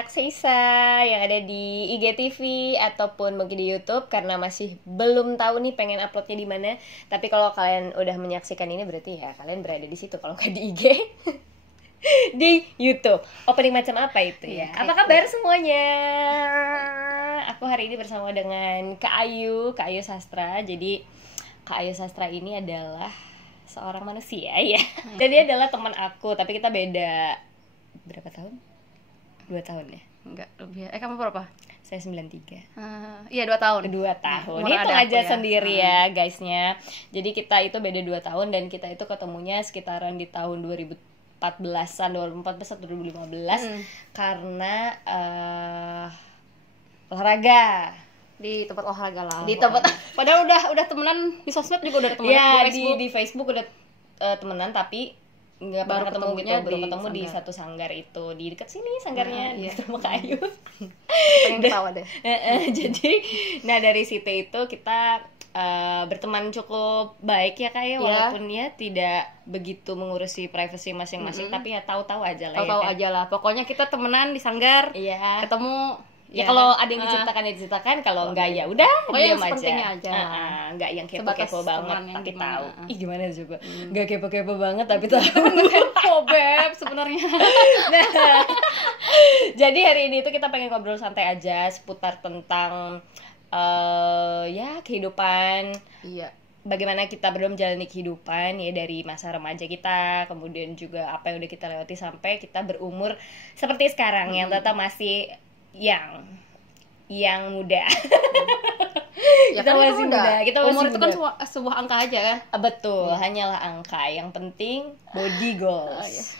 Akseisa yang ada di IGTV ataupun mungkin di YouTube, karena masih belum tahu nih pengen uploadnya di mana. Tapi kalau kalian udah menyaksikan ini berarti ya kalian berada di situ, kalau nggak di IG. Di YouTube. Opening macam apa itu ya? Apa kabar semuanya? Aku hari ini bersama dengan Kak Ayu Sastra. Jadi Kak Ayu Sastra ini adalah seorang manusia ya. Dan dia adalah teman aku, tapi kita beda berapa tahun? 2 tahun ya? Enggak, lebih. Kamu berapa? Saya 93. Iya, 2 tahun. 2 tahun. Umur Ini ada aja aku ya. sendiri ya guysnya. Jadi kita itu beda 2 tahun dan kita itu ketemunya sekitaran di tahun 2014-an, 2014 atau 2015 karena olahraga. Di tempat olahraga lah. Di tempat Padahal udah temenan di sosmed juga udah temenan ya, di Facebook. di Facebook udah temenan, tapi nggak pernah ketemu gitu, baru ketemu di satu sanggar itu, di dekat sini sanggarnya, di rumah Kak Ayu. Pengen ketawa deh. Jadi, nah dari situ itu kita berteman cukup baik ya Kak ya, walaupun ya tidak begitu mengurusi privasi masing-masing, tapi ya tahu-tahu aja lah. Tahu-tahu aja lah. Pokoknya kita temenan di sanggar. Iya. Ketemu. Ya kalau ada yang diceritakan, kalau enggak ya udah diam aja. Enggak yang kepo-kepo banget tapi tahu. Ih gimana coba? Enggak kepo-kepo banget tapi tahu. Kepo beb sebenarnya. Nah, jadi hari ini tuh kita pengen ngobrol santai aja seputar tentang ya kehidupan. Iya. Bagaimana kita berdua menjalani kehidupan ya, dari masa remaja kita, kemudian juga apa yang udah kita lewati sampai kita berumur seperti sekarang yang tetap masih yang muda. Ya Kita kan masih muda. Kita masih umur muda. itu kan sebuah angka aja kan. Betul, hanyalah angka. Yang penting body goals.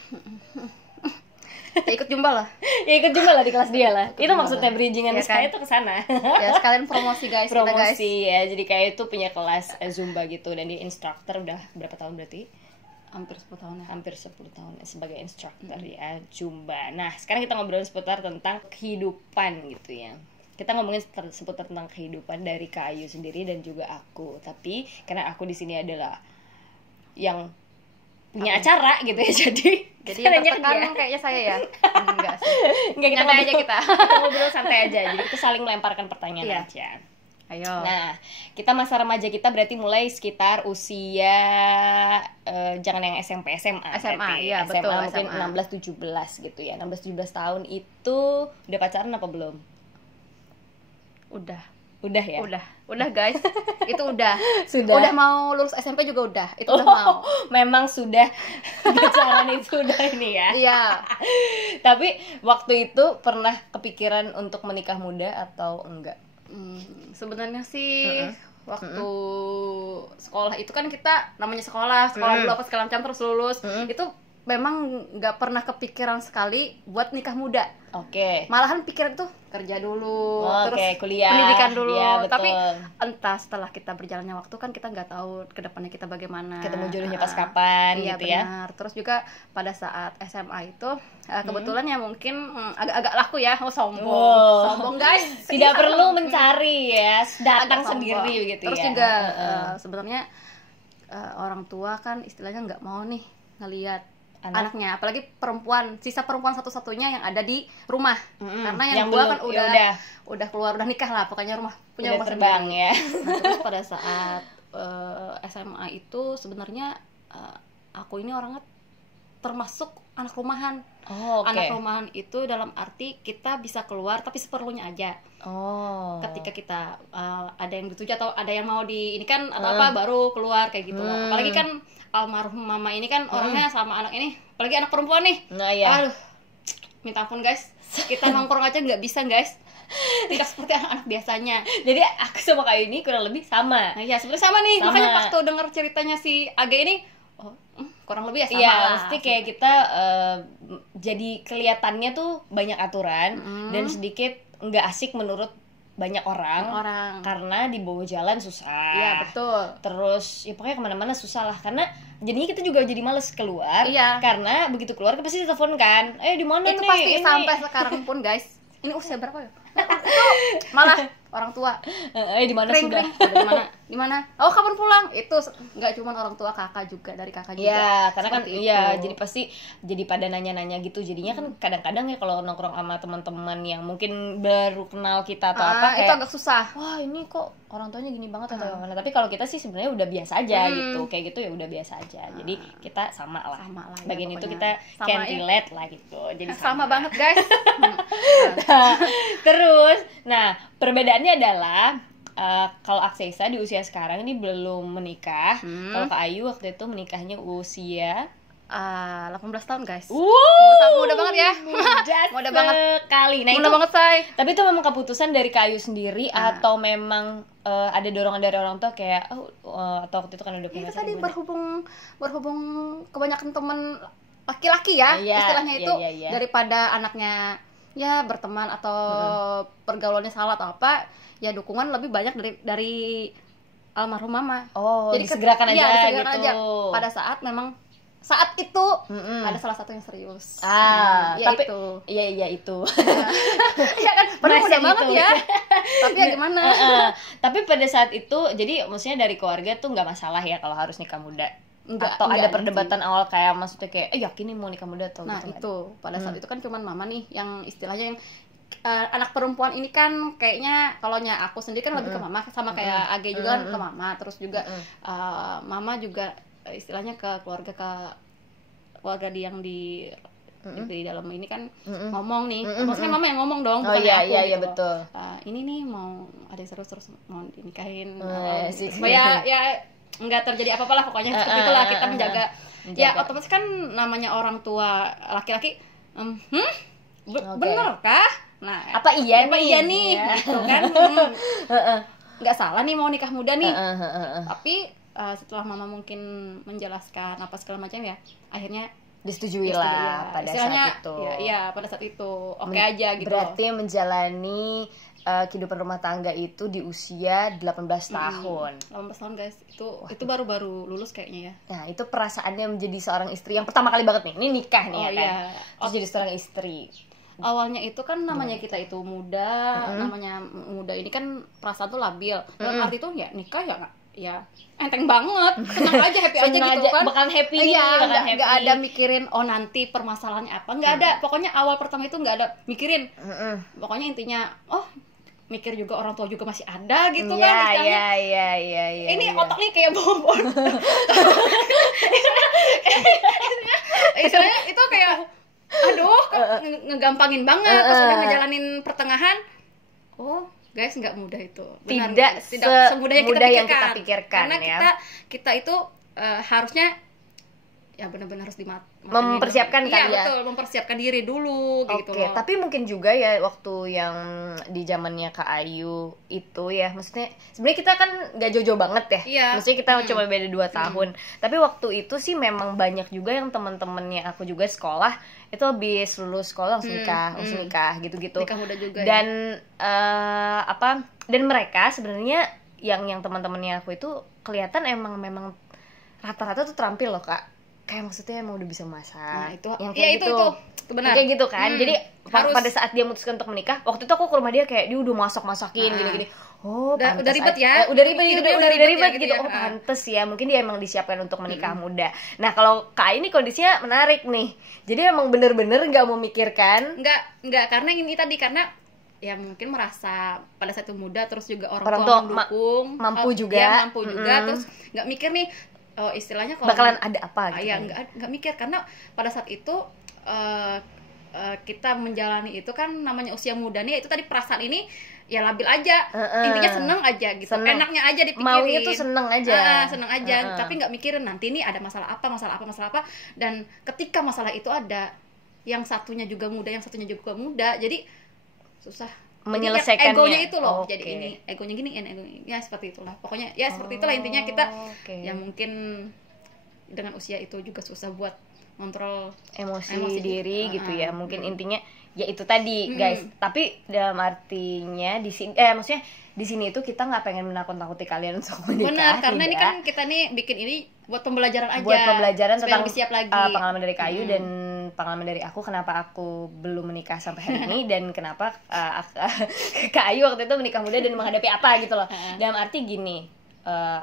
Ya ikut jumpa lah. Ya ikut jumpa lah di kelas dia lah. Itu maksudnya bridgingan ya, saya tuh ke sana. Ya sekalian promosi guys, promosi kita guys. Ya, jadi kayak itu punya kelas Zumba gitu, dan dia instructor udah berapa tahun berarti? Hampir 10 tahun ya. Hampir 10 tahun sebagai instructor ya Zumba. Nah, sekarang kita ngobrolin seputar tentang kehidupan gitu ya. Kita ngomongin seputar tentang kehidupan dari Kak Ayu sendiri dan juga aku. Tapi karena aku di sini adalah yang punya acara gitu ya, jadi yang tertekan kayaknya saya ya. Enggak sih. Enggak, kita ngobrol aja kita. Kita ngobrol santai aja. Jadi kita saling melemparkan pertanyaan aja. Ayo. Nah, kita masa remaja kita berarti mulai sekitar usia jangan yang SMP, SMA. Iya, SMA betul, mungkin SMA. 16-17 gitu ya. 16-17 tahun itu udah pacaran apa belum? Udah ya? Udah guys. Itu udah. Sudah. Udah mau lulus SMP juga udah. Itu udah mau. Memang sudah pacaran itu udah ini ya. Iya. Tapi waktu itu pernah kepikiran untuk menikah muda atau enggak? Sebenarnya sih waktu sekolah itu kan kita namanya sekolah dulu apa segala macam terus lulus. Itu memang nggak pernah kepikiran sekali buat nikah muda. Oke. Malahan pikiran tuh kerja dulu, terus kuliah, pendidikan dulu. Ya, betul. Tapi entah setelah kita berjalannya waktu kan kita nggak tahu kedepannya kita bagaimana. Ketemu jodohnya pas kapan iya, gitu benar. Terus juga pada saat SMA itu kebetulan ya mungkin agak laku ya. Sombong guys. Tidak perlu mencari ya, datang sendiri gitu. Terus ya. juga sebenarnya orang tua kan istilahnya nggak mau nih ngelihat anaknya, apalagi perempuan, sisa perempuan satu-satunya yang ada di rumah. Karena yang gua kan udah keluar, udah nikah lah, pokoknya punya rumah terbang sendiri. Ya. Nah, terus pada saat SMA itu sebenarnya aku ini orangnya termasuk anak rumahan. Anak rumahan itu dalam arti kita bisa keluar tapi seperlunya aja. Ketika kita ada yang dituju atau ada yang mau di ini kan atau apa baru keluar kayak gitu. Apalagi kan almarhum mama ini kan orangnya sama anak ini, apalagi anak perempuan nih. Nah, iya. Aduh, minta ampun guys, kita nongkrong aja nggak bisa guys, tidak seperti anak-anak biasanya. Jadi aku sama Kak ini kurang lebih sama. Nah ya sebenarnya sama nih, makanya waktu dengar ceritanya si Age ini, kurang lebih ya sama. Iya, lah. mesti kayak kita jadi kelihatannya tuh banyak aturan dan sedikit nggak asik menurut banyak orang karena di bawah jalan susah. Iya betul. Terus ya pokoknya kemana-mana susah lah, karena jadinya kita juga jadi males keluar. Iya. Karena begitu keluar pasti ditelepon kan, di mana nih? Itu pasti ini. Sampai sekarang pun guys. Ini usia berapa ya? Itu malah orang tua. Di mana sudah? Di mana? di mana? Oh, kapan pulang? Itu nggak cuma orang tua, kakak juga, dari kakak juga. Ya, karena kan Seperti iya, itu. jadi pasti jadi pada nanya-nanya gitu. Jadinya kan kadang-kadang ya kalau nongkrong sama teman-teman yang mungkin baru kenal kita atau apa itu kayak agak susah. wah, ini kok orang tuanya gini banget atau gimana. Tapi kalau kita sih sebenarnya udah biasa aja gitu. Kayak gitu ya udah biasa aja. Jadi kita sama lah. Sama lah ya, Bagian itu pokoknya. kita Sama can ya. relate lah gitu. Jadi Sama banget, guys. Terus, nah perbedaannya adalah kalau Aksesa di usia sekarang ini belum menikah. Kalau Kak Ayu waktu itu menikahnya usia 18 tahun, guys. muda banget ya. Muda banget sekali. Nah, Mudah itu banget, say. tapi itu memang keputusan dari Kak Ayu sendiri atau memang ada dorongan dari orang tua kayak atau waktu itu kan udah punya Itu tadi berhubung kebanyakan temen laki-laki ya, istilahnya itu daripada anaknya ya berteman atau pergaulannya salah atau apa, ya dukungan lebih banyak dari almarhum mama. Jadi disegerakan aja disegerakan gitu. aja. Pada saat itu ada salah satu yang serius. Tapi itu. Iya itu. Ya kan, Pressing mudah banget itu. ya. Tapi ya gimana? Tapi pada saat itu, jadi maksudnya dari keluarga tuh nggak masalah ya kalau harus nikah muda. Atau ada perdebatan awal kayak maksudnya kayak yakin nih mau nikah muda atau nah gitu. Itu pada saat itu kan cuman mama nih yang istilahnya yang anak perempuan ini kan kayaknya kalau aku sendiri kan lebih ke mama, sama kayak Age juga kan ke mama, terus juga mama juga istilahnya ke keluarga yang di dalam ini kan ngomong nih, maksudnya mama yang ngomong dong, bukan aku gitu. Betul. Ini nih mau ada yang terus mau dinikahin, supaya ya nggak terjadi apa-apa lah pokoknya seperti itulah kita menjaga. Ya otomatis kan namanya orang tua laki-laki bener kah? Nah, apa iya nih gitu kan. Nggak salah nih mau nikah muda nih. Tapi setelah mama mungkin menjelaskan apa segala macam ya, akhirnya disetujui lah pada saat itu. Iya, pada saat itu oke aja gitu. Berarti menjalani kehidupan rumah tangga itu di usia 18 tahun. 18 tahun, guys. Itu baru-baru lulus kayaknya ya. Nah, itu perasaannya menjadi seorang istri yang pertama kali banget nih. Ini nikah nih ya kan. Iya. Terus jadi seorang istri. Awalnya itu kan namanya kita itu muda, namanya muda ini kan perasaan tuh labil. Dalam arti tuh ya nikah ya enteng banget, senang aja, happy aja gitu kan. Bakal happy nih, nggak ada mikirin nanti permasalahannya apa, nggak ada. Pokoknya awal pertama itu nggak ada mikirin. Pokoknya intinya mikir juga orang tua juga masih ada gitu kan istilahnya. Iya. Ini otak nih kayak bonbon. Istilahnya itu kayak aduh, ngegampangin banget pas udah ngejalanin pertengahan. Guys, nggak mudah itu. Benar, tidak semudah yang kita pikirkan. Karena kita itu harusnya ya benar-benar harus mempersiapkan kan ya. Betul, mempersiapkan diri dulu gitu loh. Tapi mungkin juga ya waktu yang di zamannya Kak Ayu itu ya, maksudnya sebenarnya kita kan nggak jojo banget ya. Iya. Maksudnya kita cuma beda 2 tahun. Tapi waktu itu sih memang banyak juga yang teman-temannya aku juga sekolah itu habis lulus sekolah langsung nikah gitu-gitu. Nikah muda juga. Dan dan mereka sebenarnya yang teman-temannya aku itu kelihatan memang rata-rata tuh terampil loh, Kak. Kayak maksudnya emang udah bisa masak. Nah, itu yang kayak itu benar. Kayak gitu kan. Jadi harus. pada saat dia memutuskan untuk menikah, waktu itu aku ke rumah dia kayak dia udah masakin gini-gini. Udah ribet ya. Udah ribet ya, gitu. Ya. Pantes ya. Mungkin dia emang disiapkan untuk menikah muda. Nah, kalau Kak ini kondisinya menarik nih. Jadi emang bener-bener enggak memikirkan. Enggak karena ini tadi karena ya mungkin merasa pada saat itu muda, terus juga orang tua mendukung, mampu juga, terus nggak mikir nih istilahnya kalau bakalan ada apa gitu. Ya nggak mikir karena pada saat itu kita menjalani itu kan namanya usia muda nih, itu tadi perasaan ini ya labil aja, intinya seneng aja gitu, enaknya aja dipikirin, maunya tuh seneng aja, tapi nggak mikirin nanti ini ada masalah apa, dan ketika masalah itu ada, yang satunya juga muda, jadi susah menyelesaikannya. Egonya itu loh. Jadi ini egonya gini, ya seperti itulah. Pokoknya ya seperti itulah intinya kita. Ya mungkin dengan usia itu juga susah buat kontrol emosi diri gitu ya. Mungkin intinya ya itu tadi, guys. Tapi dalam artinya di sini maksudnya di sini itu kita nggak pengen menakut-nakuti kalian untuk menikah. Benar, karena ini kan kita nih bikin ini buat pembelajaran aja. Buat pembelajaran tentang lebih siap lagi. Pengalaman dari Kayu dan pengalaman dari aku, kenapa aku belum menikah sampai hari ini dan kenapa Kak Ayu waktu itu menikah muda dan menghadapi apa gitu loh. Dalam arti gini,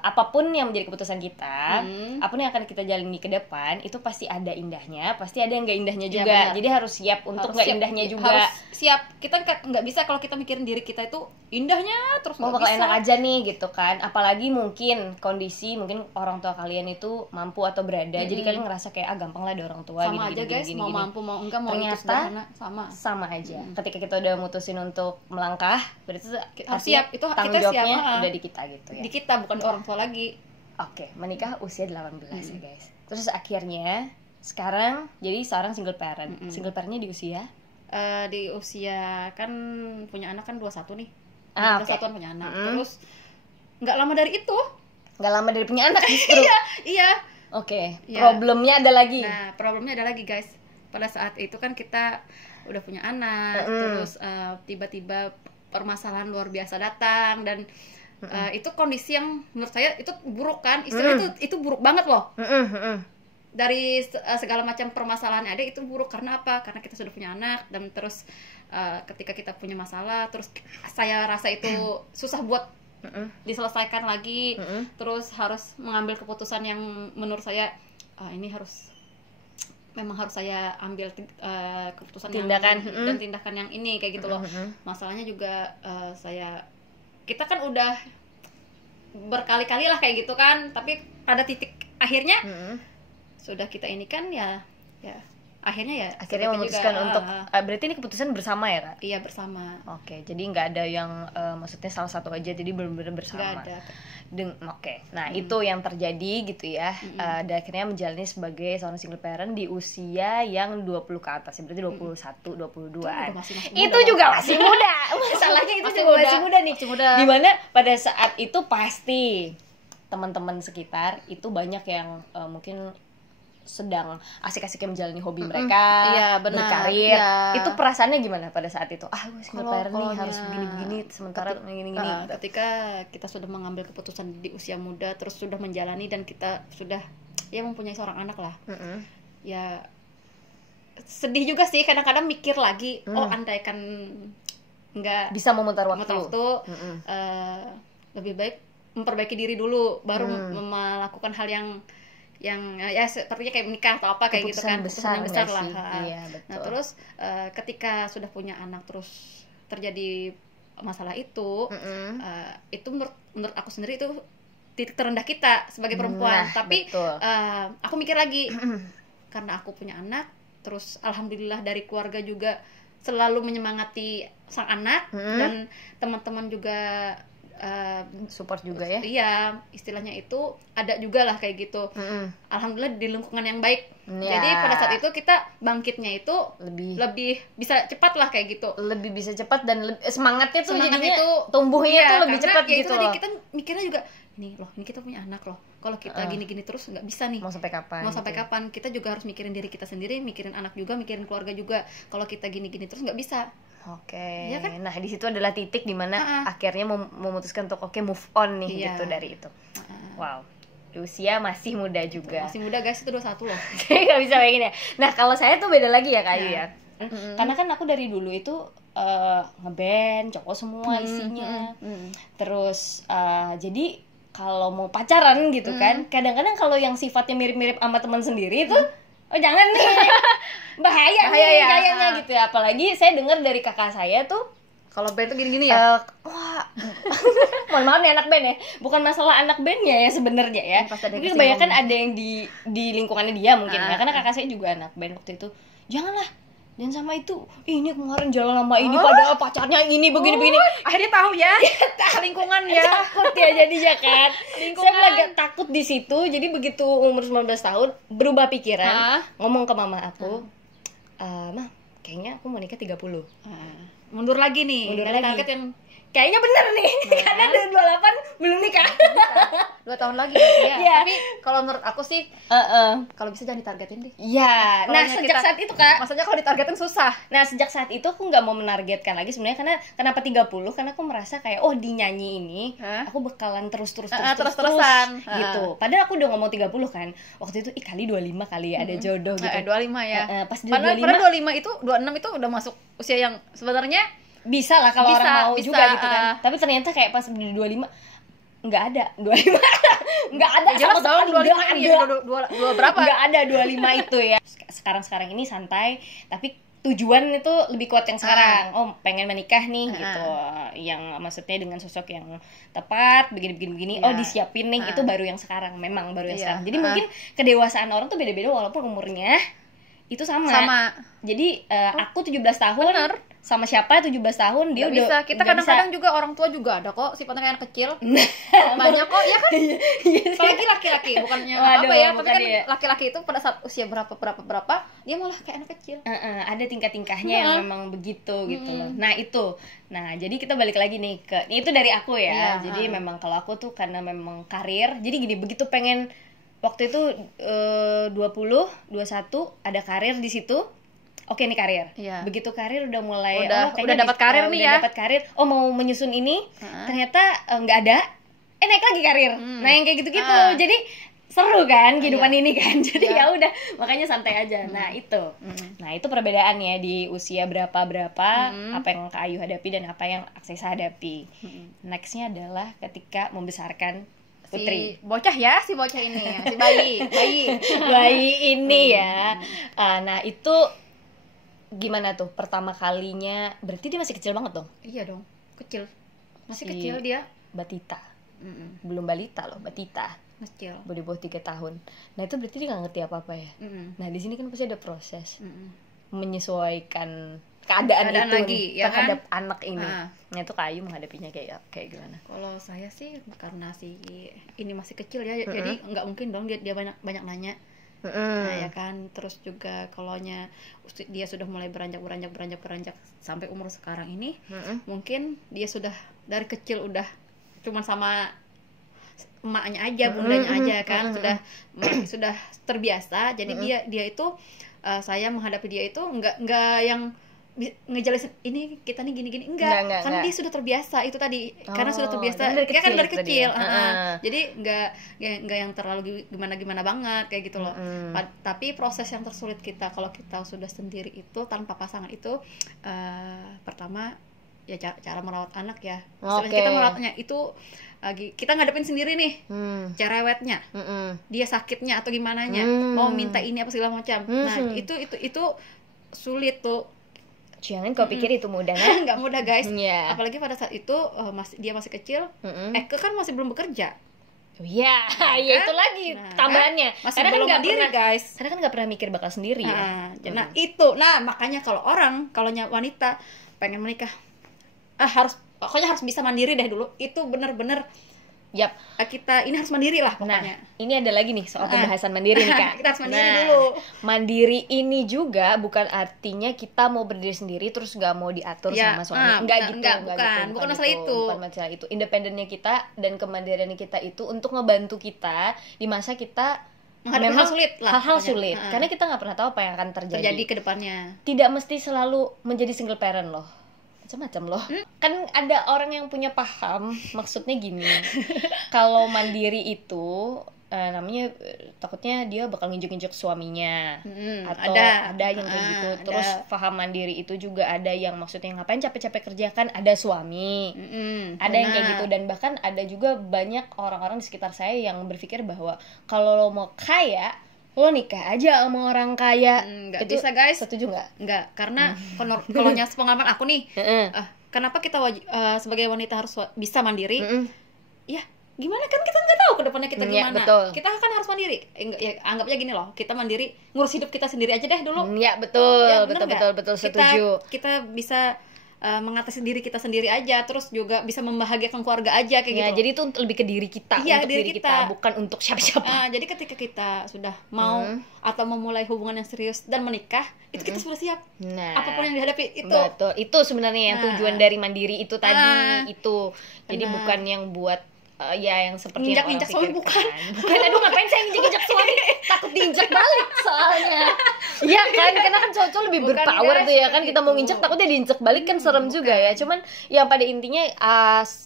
apapun yang menjadi keputusan kita, apapun yang akan kita jalani ke depan, itu pasti ada indahnya, pasti ada yang nggak indahnya juga. Jadi harus siap untuk nggak indahnya juga. Harus siap. Kita nggak bisa kalau kita mikirin diri kita itu indahnya terus nggak bakal bisa. Enak aja nih gitu kan. Apalagi mungkin kondisi mungkin orang tua kalian itu mampu atau berada, jadi kalian ngerasa kayak gampang lah ada orang tua. Sama aja guys, mau mampu mau enggak, mau itu sederhana, sama aja. Ketika kita udah mutusin untuk melangkah, berarti harus siap. Itu tanggung kita jawabnya siap, udah di kita gitu ya. Di kita, bukan orang tua lagi. Oke, menikah usia 18 ya guys. Terus akhirnya sekarang jadi seorang single parent. Single parentnya di usia? Di usia kan punya anak kan 21 nih. 21 kan punya anak. Terus nggak lama dari itu. Nggak lama dari punya anak justru. Iya. Oke. Problemnya ada lagi. Nah, problemnya ada lagi guys. Pada saat itu kan kita udah punya anak, terus tiba-tiba permasalahan luar biasa datang dan itu kondisi yang menurut saya itu buruk kan, istilahnya itu buruk banget loh. Dari segala macam permasalahan ada itu buruk karena apa? Karena kita sudah punya anak dan terus ketika kita punya masalah, terus saya rasa itu susah buat diselesaikan lagi, terus harus mengambil keputusan yang menurut saya ini memang harus saya ambil keputusan tindakan dan tindakan yang ini kayak gitu loh. Masalahnya juga kita kan udah berkali-kali lah kayak gitu kan, tapi pada titik akhirnya sudah kita ini kan ya akhirnya memutuskan juga, untuk berarti ini keputusan bersama ya Kak? Iya bersama. Oke, jadi nggak ada yang maksudnya salah satu aja, jadi benar-benar bersama. Nggak ada. Oke, nah itu yang terjadi gitu ya. Dan akhirnya menjalani sebagai seorang single parent di usia yang 20 ke atas, berarti 21, 22-an. Itu juga masih muda. Masalahnya itu juga masih muda nih. Dimana pada saat itu pasti teman-teman sekitar itu banyak yang mungkin sedang asik-asiknya menjalani hobi mereka, berkarir. Itu perasaannya gimana pada saat itu? Gue single parent nih, harus begini-begini, sementara gini-gini. Ketika kita sudah mengambil keputusan di usia muda, terus sudah menjalani dan kita sudah mempunyai seorang anak lah, ya sedih juga sih. Kadang-kadang mikir lagi, andaikan nggak bisa memutar waktu, lebih baik memperbaiki diri dulu, baru melakukan hal yang ya sepertinya kayak menikah atau apa kayak gitu kan, keputusan yang besar lah. Iya, betul. Nah terus ketika sudah punya anak terus terjadi masalah itu, itu menurut aku sendiri itu titik terendah kita sebagai perempuan. Tapi aku mikir lagi karena aku punya anak, terus alhamdulillah dari keluarga juga selalu menyemangati sang anak dan teman-teman juga support juga ya. Iya, istilahnya itu ada juga lah kayak gitu. Alhamdulillah di lingkungan yang baik. Jadi pada saat itu kita bangkitnya itu lebih bisa cepat lah kayak gitu. Lebih bisa cepat dan semangatnya tuh jadinya itu tumbuhnya tuh lebih cepat gitu loh. Kita mikirnya juga ini kita punya anak loh. Kalau kita gini-gini terus nggak bisa nih. Mau sampai kapan? Kita juga harus mikirin diri kita sendiri, mikirin anak juga, mikirin keluarga juga. Kalau kita gini-gini terus nggak bisa. Oke, ya kan? Nah di situ adalah titik dimana akhirnya memutuskan untuk move on nih gitu dari itu. Wow, di usia masih muda juga. Masih muda guys, itu 21 loh. Gak bisa bayangin ya. Nah kalau saya tuh beda lagi ya Kak Ayu ya. Karena kan aku dari dulu itu ngeband, cowok semua isinya. Terus jadi kalau mau pacaran gitu kan, kadang-kadang kalau yang sifatnya mirip-mirip sama teman sendiri itu jangan nih, bahaya nih kayaknya gitu ya. Apalagi saya dengar dari kakak saya tuh kalau band tuh gini-gini ya. Mohon maaf nih anak band ya, bukan masalah anak bandnya ya sebenarnya ya. Mungkin kebanyakan ada yang di lingkungannya dia mungkin ya, karena kakak saya juga anak band waktu itu. Janganlah, dan sama itu ini kemarin jalan sama ini padahal pacarnya ini begini-begini. Akhirnya tahu ya, lingkungan ya. Takut ya jadinya kan. Saya agak takut di situ. Jadi begitu umur 19 tahun berubah pikiran, ngomong ke mama aku, "Ma, kayaknya aku mau nikah 30." Mundur lagi nih. Target yang kayaknya bener nih, karena dari 28 belum nikah. 2 tahun lagi berarti ya. Tapi kalau menurut aku sih kalau bisa jangan ditargetin deh. Iya. Nah sejak saat itu Kak, maksudnya kalau ditargetin susah. Nah sejak saat itu aku nggak mau menargetkan lagi sebenarnya, karena kenapa 30? Karena aku merasa kayak di nyanyi ini aku bakalan terus-terusan gitu. Padahal aku udah ngomong 30 kan. Waktu itu kali 25 kali ya ada jodoh gitu. 25 ya. Pas 25 itu 26 itu udah masuk usia yang sebenarnya bisa lah kalau orang mau juga gitu kan. Tapi ternyata kayak pas di 25 nggak ada 25. Nggak ada jelas sama dong, sekali 25 ini dua berapa? Nggak ada 25 itu ya. Sekarang ini santai, tapi tujuan itu lebih kuat yang sekarang. Oh, pengen menikah nih gitu. Yang maksudnya dengan sosok yang tepat, begini. Oh, disiapin nih. Itu baru yang sekarang. Memang baru yang sekarang. Jadi mungkin kedewasaan orang tuh beda-beda walaupun umurnya itu sama. Jadi aku 17 tahun. Bener. Sama siapa 17 tahun dia udah bisa. Kita kadang-kadang juga orang tua juga ada kok sifatnya kayak anak kecil. Banyak kok ya kan. Apalagi laki-laki bukannya apa ya, tapi kan laki-laki itu pada saat usia berapa dia malah kayak anak kecil. Ada tingkah-tingkahnya yang memang begitu gitu loh. Nah jadi kita balik lagi nih ke itu dari aku ya. Jadi memang kalau aku tuh karena memang karir. Jadi gini, begitu pengen waktu itu 20, 21 ada karir di situ. Oke nih karir. Begitu karir udah mulai udah dapat karir nih ya. Dapat karir. Oh, mau menyusun ini. Ternyata nggak ada. Naik lagi karir. Nah, yang kayak gitu-gitu. Jadi seru kan kehidupan ini kan. Jadi ya udah, makanya santai aja. Nah, itu. Nah, itu perbedaannya di usia berapa apa yang Kak Ayu hadapi dan apa yang Aksesa hadapi. Nextnya adalah ketika membesarkan putri. Si bocah ini, si bayi ini ya. Nah, itu gimana tuh pertama kalinya? Berarti dia masih kecil banget dong? Iya dong, kecil. Masih kecil dia. Batita. Belum balita loh, batita. Kecil. Di bawah 3 tahun. Nah, itu berarti dia nggak ngerti apa-apa ya. Nah, di sini kan pasti ada proses menyesuaikan keadaan itu lagi, ya terhadap kan? anak ini. Nah, itu Kak Ayu menghadapinya kayak gimana? Kalau saya sih karena ini masih kecil ya, jadi nggak mungkin dong dia banyak nanya. Nah, ya kan, terus juga kalaunya dia sudah mulai beranjak sampai umur sekarang ini, mungkin dia sudah dari kecil udah cuman sama emaknya aja, bundanya aja kan, sudah terbiasa. Jadi dia itu saya menghadapi dia itu nggak yang ngejelasin ini kita nih gini enggak. Karena dia sudah terbiasa itu tadi, karena sudah terbiasa dia kan dari kecil. Jadi enggak yang terlalu gimana banget kayak gitu loh. Tapi proses yang tersulit kita kalau kita sudah sendiri itu tanpa pasangan itu pertama ya cara merawat anak ya. Kita merawatnya itu kita ngadepin sendiri nih, cerewetnya, dia sakitnya atau gimananya, mau minta ini apa segala macam. Nah, itu sulit tuh. Jangan kau pikir itu mudah kan? Nggak mudah guys. Apalagi pada saat itu dia masih kecil, kan masih belum bekerja. Ya itu lagi tambahannya. Masih belum mandiri guys. Karena kan nggak pernah mikir bakal sendiri ya. Nah makanya kalau wanita pengen menikah, pokoknya harus bisa mandiri deh dulu. Itu benar-benar. Kita ini harus mandiri lah pokoknya. Nah, ini ada lagi nih soal pembahasan mandiri nih Kak. Kita harus mandiri dulu. Mandiri ini juga bukan artinya kita mau berdiri sendiri terus nggak mau diatur sama suami. Bukan masalah itu. Bukan masalah itu. Independennya kita dan kemandiriannya kita itu untuk ngebantu kita di masa kita menghadapi hal sulit. Karena kita nggak pernah tahu apa yang akan terjadi ke depannya. Tidak mesti selalu menjadi single parent loh. Macam-macam loh. Kan ada orang yang punya paham, maksudnya gini. Kalau mandiri itu namanya takutnya dia bakal nginjek-nginjek suaminya. Atau ada yang kayak gitu. Terus paham mandiri itu juga ada yang maksudnya ngapain capek-capek kerja kan ada suami. Ada yang kayak gitu, dan bahkan ada juga banyak orang-orang di sekitar saya yang berpikir bahwa kalau lo mau kaya, lo nikah aja sama orang kaya. Nggak bisa guys. Setuju nggak? Nggak, karena kalau pengalaman aku nih, kenapa kita sebagai wanita harus bisa mandiri? Ya gimana kan kita nggak tahu ke depannya kita gimana. Betul. Kita kan harus mandiri. Ya, anggapnya gini loh, kita mandiri, ngurus hidup kita sendiri aja deh dulu. Ya betul, betul setuju. Kita bisa mengatasi diri kita sendiri aja, terus juga bisa membahagiakan keluarga aja kayak gitu. Jadi itu lebih ke diri kita, untuk diri kita, bukan untuk siapa-siapa. Jadi ketika kita sudah mau atau memulai hubungan yang serius dan menikah, itu kita sudah siap. Apapun yang dihadapi itu. Betul. Itu sebenarnya yang tujuan dari mandiri itu tadi itu. Jadi bukan yang buat yang seperti injak yang orang suami bukan. Aduh, ngapain saya injak suami? Takut diinjak balik soalnya. Iya kan, karena kan cowok lebih berpower tuh ya kan, kita mau nginjak takutnya diinjak balik kan serem juga ya. Cuman yang pada intinya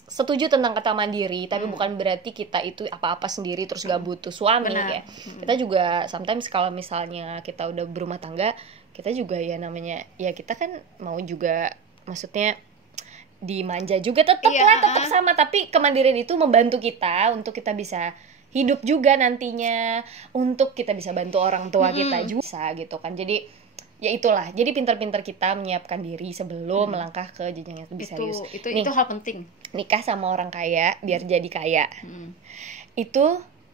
setuju tentang kata mandiri, tapi bukan berarti kita itu apa-apa sendiri terus gak butuh suami ya. Kita juga sometimes kalau misalnya kita udah berumah tangga, kita juga ya namanya ya kita kan mau juga, maksudnya dimanja juga tetap Iya, lah, tetap sama, tapi kemandirian itu membantu kita untuk kita bisa hidup juga nantinya, untuk kita bisa bantu orang tua kita juga gitu kan. Jadi ya itulah, jadi pintar-pintar kita menyiapkan diri sebelum melangkah ke jenjang yang lebih serius. Itu hal penting. Nikah sama orang kaya biar jadi kaya, itu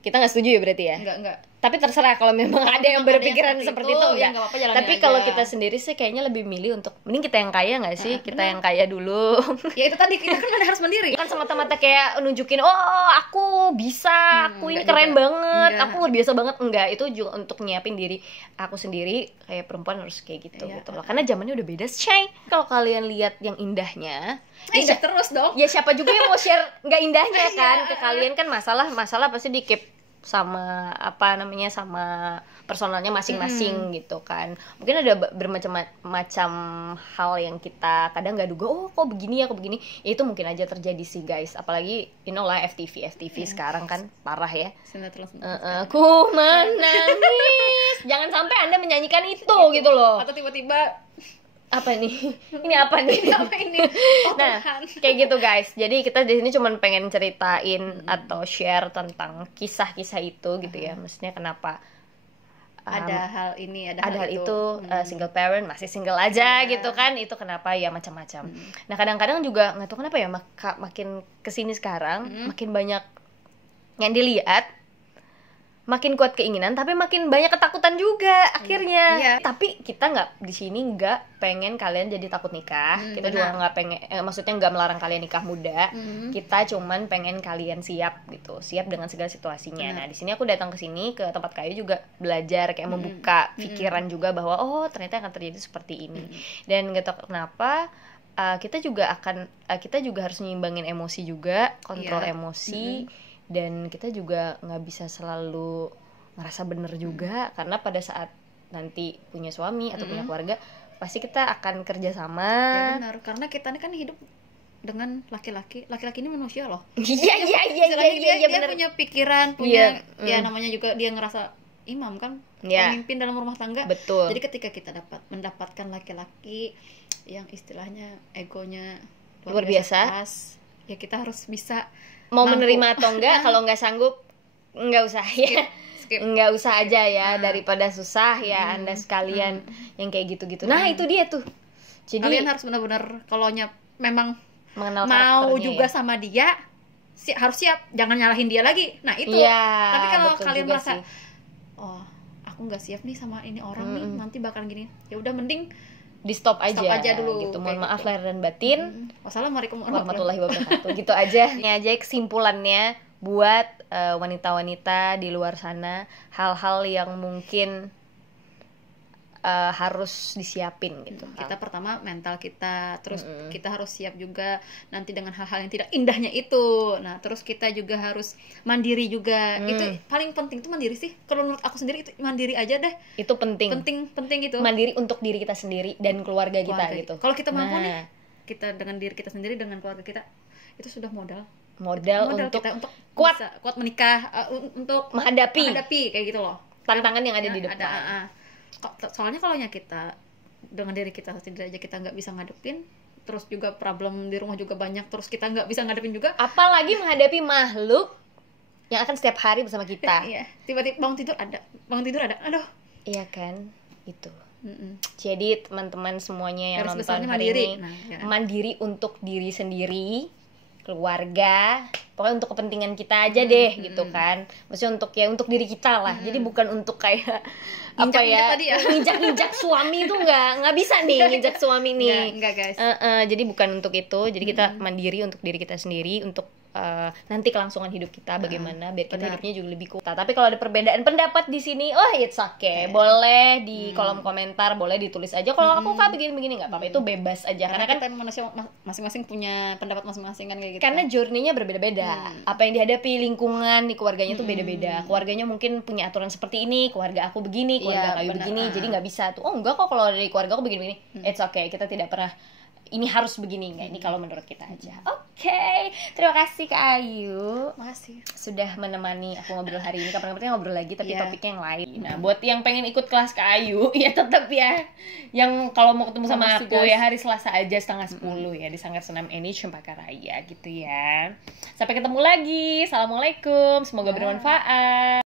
kita nggak setuju ya berarti ya? Enggak. Tapi terserah kalau memang ada yang berpikiran seperti itu ya enggak. nggak apa-apa, jalanin Tapi aja. kalau kita sendiri sih kayaknya lebih milih untuk mending kita yang kaya nggak sih? Kita yang kaya dulu. Ya itu tadi, kita kan harus mandiri. Kan semata-mata kayak nunjukin, oh aku bisa, aku ini enggak keren juga. banget, Enggak. aku luar biasa banget. Enggak, itu juga untuk nyiapin diri aku sendiri, kayak perempuan harus kayak gitu Iya. gitu loh. Karena zamannya udah beda, Shay. Kalau kalian lihat yang indahnya, Indah terus dong. ya siapa juga yang mau share nggak indahnya kan ke kalian, kan masalah pasti di keep sama apa namanya, sama personalnya masing-masing gitu kan. Mungkin ada bermacam-macam hal yang kita kadang nggak duga, oh kok begini ya, kok begini ya, itu mungkin aja terjadi sih guys. Apalagi you know lah FTV sekarang kan parah ya. Sinetron. Aku menangis, jangan sampai Anda menyanyikan itu gitu loh. Atau tiba-tiba Apa nih? Ini apa nih? apa ini? Oh, Nah, Tuhan. kayak gitu guys. Jadi kita di sini cuma pengen ceritain atau share tentang kisah-kisah itu gitu ya. Maksudnya kenapa Ada hal ini, ada hal hal itu single parent, masih single aja Iya. gitu kan. Itu kenapa ya macam-macam. Nah, kadang-kadang juga nggak tahu kenapa ya, makin kesini sekarang makin banyak yang dilihat, makin kuat keinginan, tapi makin banyak ketakutan juga akhirnya. Iya. Tapi kita nggak di sini nggak pengen kalian jadi takut nikah. Kita juga nggak pengen, maksudnya nggak melarang kalian nikah muda. Kita cuman pengen kalian siap gitu, siap dengan segala situasinya. Nah, di sini aku datang ke sini ke tempat kayu juga belajar kayak membuka pikiran juga bahwa oh ternyata akan terjadi seperti ini. Dan nggak tahu kenapa kita juga harus nyimbangin emosi juga, kontrol emosi. Dan kita juga nggak bisa selalu ngerasa bener juga, karena pada saat nanti punya suami atau punya keluarga pasti kita akan kerja sama. Ya benar, karena kita ini kan hidup dengan laki-laki ini manusia loh. Iya Dia bener. punya pikiran, punya ya namanya juga dia ngerasa imam kan, pemimpin dalam rumah tangga. Betul. Jadi ketika kita mendapatkan laki-laki yang istilahnya egonya luar biasa keras, ya kita harus bisa mau mampu. menerima atau enggak. Kalau nggak sanggup nggak usah ya. Skip. Nggak usah aja ya, daripada susah ya Anda sekalian yang kayak gitu-gitu. Nah itu dia tuh. Jadi Kalian harus benar-benar kalau memang mengenal mau karakternya juga ya. sama dia, harus siap, jangan nyalahin dia lagi. Nah itu. Iya, Tapi kalau betul kalian juga merasa, sih. oh aku nggak siap nih sama ini orang nih, nanti bakalan gini. Ya udah mending di stop aja dulu, gitu. Mohon kayak maaf gitu. lahir dan batin. Wassalamualaikum Warahmatullahi wabarakatuh. Gitu aja. Ini aja kesimpulannya buat wanita-wanita di luar sana, hal-hal yang mungkin harus disiapin gitu. Kita pertama mental kita, terus kita harus siap juga nanti dengan hal-hal yang tidak indahnya itu. Nah terus kita juga harus mandiri juga. Itu paling penting tuh mandiri sih. Kalau menurut aku sendiri itu mandiri aja deh. Itu penting. Penting itu. Mandiri untuk diri kita sendiri dan keluarga kita gitu. Kalau kita mampu nih, kita dengan diri kita sendiri, dengan keluarga kita, itu sudah modal untuk kita untuk kuat kuat menikah, untuk menghadapi kayak gitu loh tantangan yang ada di depan. Soalnya kalau kita dengan diri kita sendiri aja kita nggak bisa ngadepin, terus juga problem di rumah juga banyak, terus kita nggak bisa ngadepin juga, apalagi menghadapi makhluk yang akan setiap hari bersama kita. iya, tiba-tiba bangun tidur ada, aduh, iya kan, itu. Jadi teman-teman semuanya yang Garis nonton besarnya hari mandiri. ini, Nah, ya. mandiri untuk diri sendiri, keluarga, pokoknya untuk kepentingan kita aja deh gitu kan. Maksudnya untuk diri kita lah. Jadi bukan untuk kayak apa ya, tadi ya. nginjak suami itu nggak bisa nih nginjak suami nih. Enggak guys. Jadi bukan untuk itu. Jadi kita mandiri untuk diri kita sendiri, untuk nanti kelangsungan hidup kita bagaimana biar kita hidupnya juga lebih kuat. Tapi kalau ada perbedaan pendapat di sini, oh it's okay. Boleh di kolom komentar, boleh ditulis aja. Kalau aku kak begini-begini nggak apa-apa, itu bebas aja. Karena kan kita manusia masing-masing punya pendapat masing-masing kan kayak gitu. karena journey-nya berbeda-beda. Apa yang dihadapi lingkungan di keluarganya tuh beda-beda. Keluarganya mungkin punya aturan seperti ini, keluarga aku begini, keluarga kayu begini. Jadi nggak bisa tuh. Oh enggak kok, kalau dari keluarga aku begini-begini. It's okay. Kita tidak pernah ini harus begini enggak. Ini kalau menurut kita aja. Oke, terima kasih Kak Ayu. Makasih. Sudah menemani aku ngobrol hari ini. Kapan-kapan kita ngobrol lagi tapi topiknya yang lain. Nah, buat yang pengen ikut kelas Kak Ayu, ya tetap ya. Yang kalau mau ketemu sama aku ya hari Selasa aja 9:30 ya di Sanggar Senam Eni Cempaka Raya gitu ya. Sampai ketemu lagi. Assalamualaikum. Semoga bermanfaat.